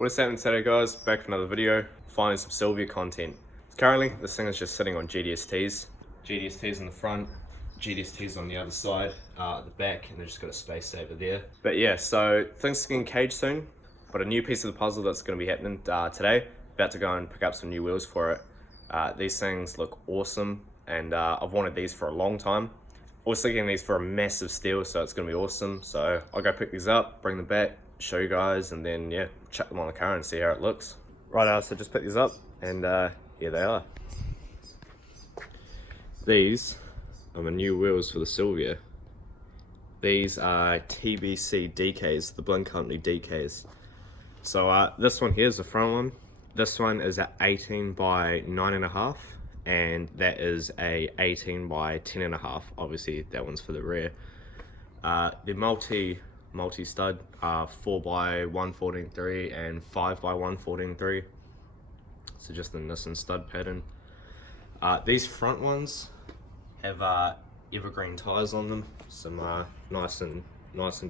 What is happening today, guys? Back for another video. Finally some Silvia content. Currently, this thing is just sitting on GDSTs. GDSTs in the front, GDSTs on the other side, at the back, and they've just got a space saver there. But yeah, so things are getting caged soon, but a new piece of the puzzle that's going to be happening today. About to go and pick up some new wheels for it. These things look awesome, and I've wanted these for a long time. Also getting these for a massive steal, so it's going to be awesome. So I'll go pick these up, bring them back, show you guys, and then yeah, chuck them on the car and see how it looks. Right, so just pick these up, and here they are. These are my new wheels for the Silvia. These are TBC DKs, the Blink Company DKs. So this one here is the front one. This one is a 18 by 9.5, and that is a 18 by 10.5. Obviously that one's for the rear. They're multi-stud, 4 by 114.3 and 5 by 114.3. So just the Nissan stud pattern. These front ones have evergreen tires on them, some nice and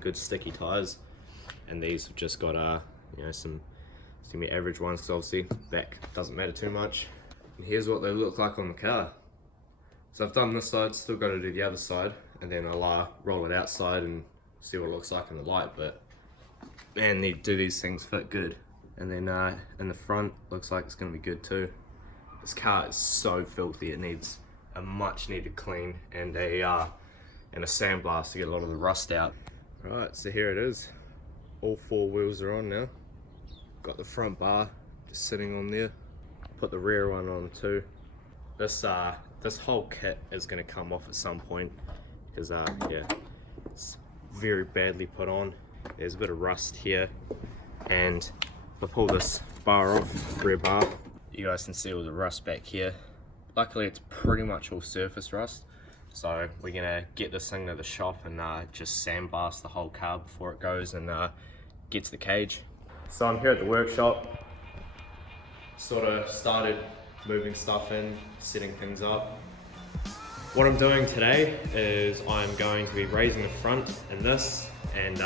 good sticky tires, and these have just got you know, some semi-average ones, because obviously back doesn't matter too much. And here's what they look like on the car. So I've done this side, still got to do the other side, and then I'll roll it outside and see what it looks like in the light. But man, these things fit good. And then in the front, looks like it's going to be good too. This car is so filthy, it needs a much needed clean and a sandblast to get a lot of the rust out. Right, so here it is. All 4 wheels are on now. Got the front bar just sitting on there. Put the rear one on too. This whole kit is going to come off at some point, because yeah, it's very badly put on. There's a bit of rust here, and if I pull this bar off, rear bar, you guys can see all the rust back here. Luckily it's pretty much all surface rust, so we're gonna get this thing to the shop and just sandblast the whole car before it goes and gets the cage. So I'm here at the workshop, sort of started moving stuff in, setting things up. What I'm doing today is I'm going to be raising the front in this and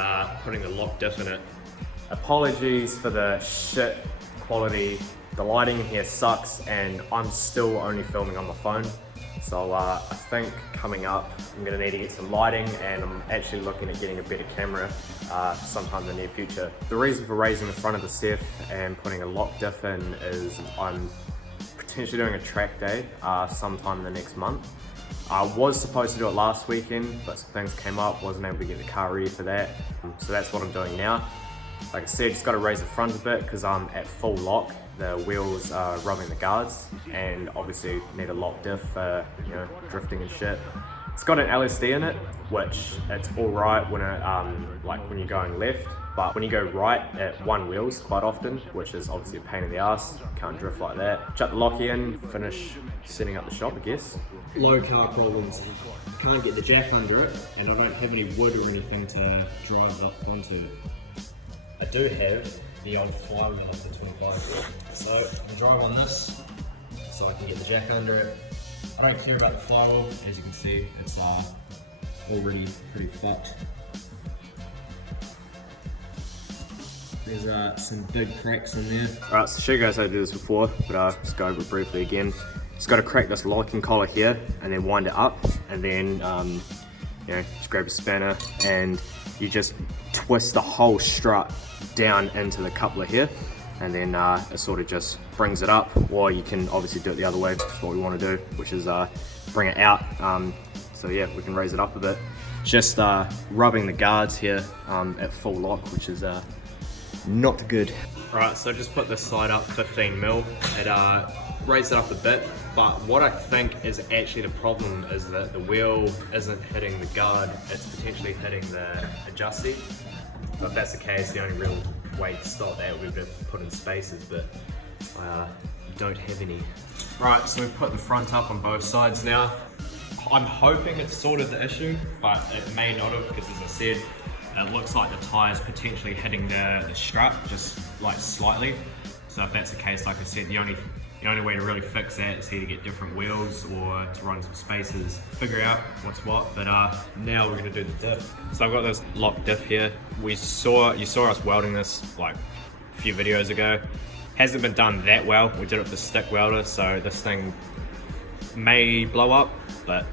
putting the lock diff in it. Apologies for the shit quality. The lighting here sucks, and I'm still only filming on my phone. So I think coming up, I'm gonna need to get some lighting, and I'm actually looking at getting a better camera sometime in the near future. The reason for raising the front of the Ceph and putting a lock diff in is I'm potentially doing a track day sometime in the next month. I was supposed to do it last weekend, but some things came up, wasn't able to get the car ready for that. So that's what I'm doing now. Like I said, just got to raise the front a bit because I'm at full lock. The wheels are rubbing the guards, and obviously need a lock diff for, you know, drifting and shit. It's got an LSD in it, which it's all right when it like when you're going left, but when you go right at one wheels quite often, which is obviously a pain in the ass. Can't drift like that. Chuck the locky in, finish setting up the shop, I guess. Low car problems. I can't get the jack under it, and I don't have any wood or anything to drive up onto it. I do have the old flywheel of the 25. So I'll drive on this so I can get the jack under it. I don't care about the flywheel, as you can see, it's already pretty fucked. There's some big cracks in there. Alright, so show you guys how to do this before, but I'll just go over it briefly again. Just got to crack this locking collar here and then wind it up, and then you know, just grab a spanner and you just twist the whole strut down into the coupler here, and then it sort of just brings it up, or you can obviously do it the other way, which is what we want to do, which is bring it out. So yeah, we can raise it up a bit. Just rubbing the guards here at full lock, which is not good. Alright, so just put this side up 15 mil. It raised it up a bit, but what I think is actually the problem is that the wheel isn't hitting the guard, it's potentially hitting the adjustee. But if that's the case, the only real way to stop that would be to put in spacers, but I don't have any. Right, so we've put the front up on both sides now. I'm hoping it's sorted the issue, but it may not have, because as I said, it looks like the tyre's potentially hitting the strut just like slightly. So if that's the case, like I said, the only way to really fix that is either get different wheels or to run some spacers, figure out what's what. But now we're gonna do the diff. So I've got this lock diff here. You saw us welding this like a few videos ago. Hasn't been done that well. We did it with the stick welder, so this thing may blow up, but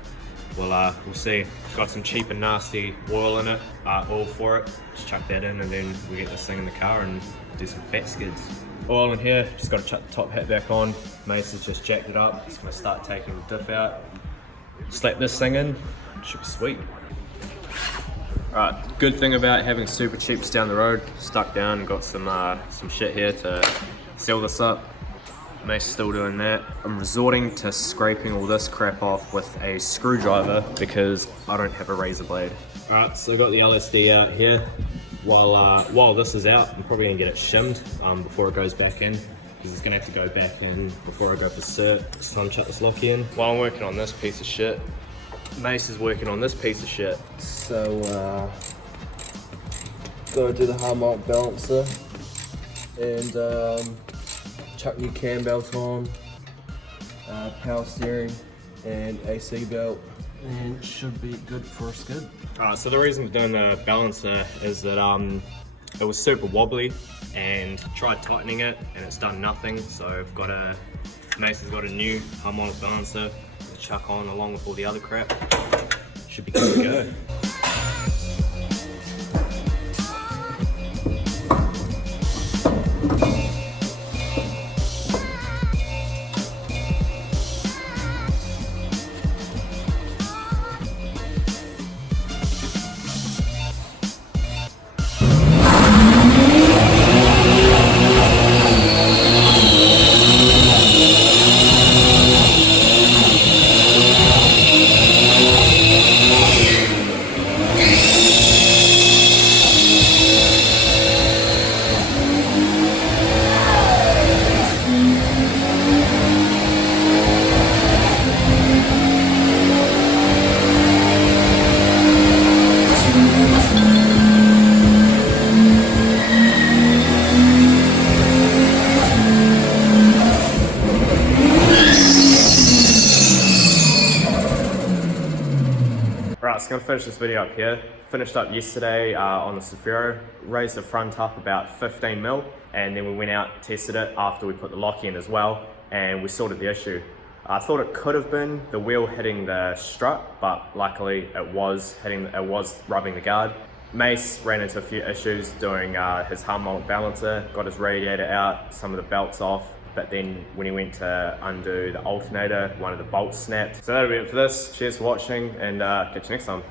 we'll see. Got some cheap and nasty oil in it, oil for it. Just chuck that in, and then we get this thing in the car and do some fat skids. Oil in here, just got to chuck the top hat back on. Mace has just jacked it up. Just gonna start taking the diff out. Slap this thing in, should be sweet. Alright, good thing about having super cheaps down the road, stuck down and got some shit here to seal this up. Mace still doing that. I'm resorting to scraping all this crap off with a screwdriver because I don't have a razor blade. Alright, so I've got the LSD out here. While this is out, I'm probably gonna get it shimmed before it goes back in, because it's gonna have to go back in before I go for cert. Just time to chuck this lock in. While I'm working on this piece of shit, Mace is working on this piece of shit. So, gotta do the hard mark balancer and chuck new cam belt on, power steering and AC belt, and it should be good for a skid. So the reason for doing the balancer is that it was super wobbly and tried tightening it and it's done nothing. So I've got Mace has got a new harmonic balancer to chuck on along with all the other crap. Should be good to go. Right, so I'm gonna finish this video up here. Finished up yesterday on the Safiro, raised the front up about 15 mil, and then we went out, tested it after we put the lock in as well, and we sorted the issue. I thought it could have been the wheel hitting the strut, but luckily it was rubbing the guard. Mace ran into a few issues doing his harmonic balancer, got his radiator out, some of the belts off, but then when he went to undo the alternator, one of the bolts snapped. So that'll be it for this. Cheers for watching, and catch you next time.